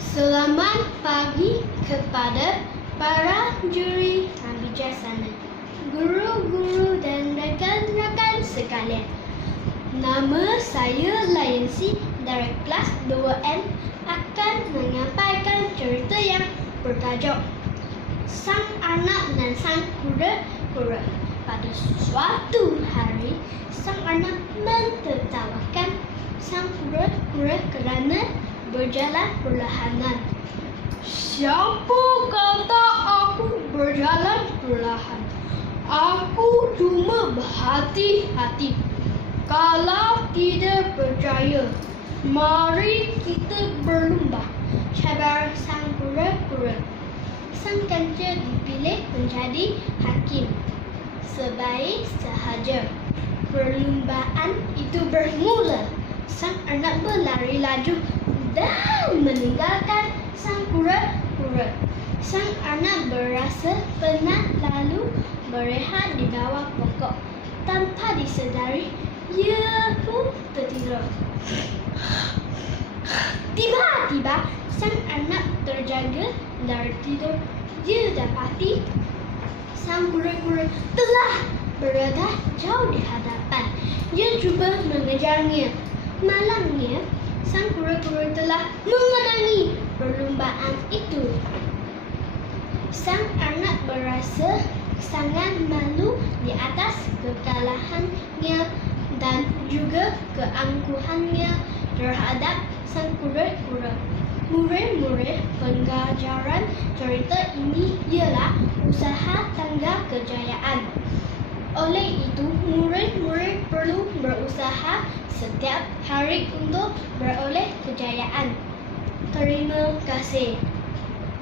Selamat pagi kepada para juri bijaksana, guru-guru dan rakan-rakan sekalian. Nama saya Layansi dari kelas 2M akan menyampaikan cerita yang bertajuk Sang Anak dan Sang Kura-Kura. Pada suatu hari, sang anak mentertawakan sang kura-kura kerana berjalan perlahanan. Siapa kata aku berjalan perlahan? Aku cuma berhati-hati. Kalau tidak percaya, mari kita berlumba. Cabar sang kura-kura. Sang kancil dipilih menjadi hakim. Sebaik sahaja. Perlumbaan itu bermula. Sang anak berlari laju dan meninggalkan sang kura-kura. Sang anak berasa penat lalu berehat di bawah pokok. Tanpa disedari, ia pun tertidur. Tiba-tiba, sang anak terjaga dari tidur. Dia dapati sang kura-kura telah berada jauh di hadapan. Dia cuba mengejarnya. Malangnya, memenangi perlumbaan itu. Sang anak berasa sangat malu di atas kekalahannya dan juga keangkuhannya terhadap sang kura-kura. Murid-murid pengajaran cerita ini ialah usaha tangga kejayaan. Oleh itu, murid-murid perlu berusaha setiap hari untuk beroleh kejayaan. así.